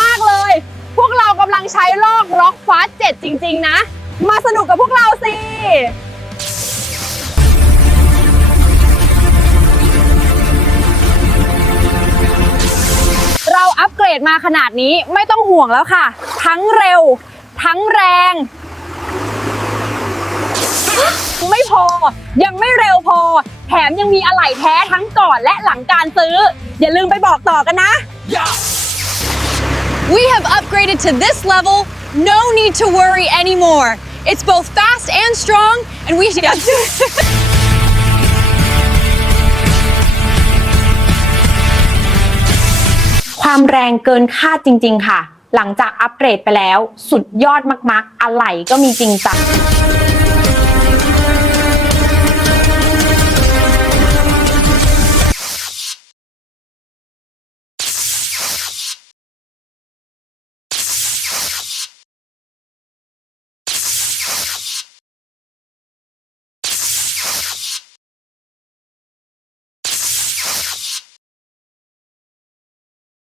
มากเลย พวกเรากำลังใช้ลอกร็อกฟาส7จริงๆนะ มาสนุกกับพวกเราสิเราอัปเกรดมาขนาดนี้ไม่ต้องห่วงแล้วค่ะทั้งเร็วทั้งแรงไม่พอยังไม่เร็วพอแถมยังมีอะไหล่แท้ทั้งก่อนและหลังการซื้ออย่าลืมไปบอกต่อกันนะ We have upgraded to this level. No need to worry anymore. It's both fast and strong, and we have to. ความแรงเกินคาดจริงๆค่ะหลังจากอัปเกรดไปแล้วสุดยอดมากๆอะไหล่ก็มีจริงจัง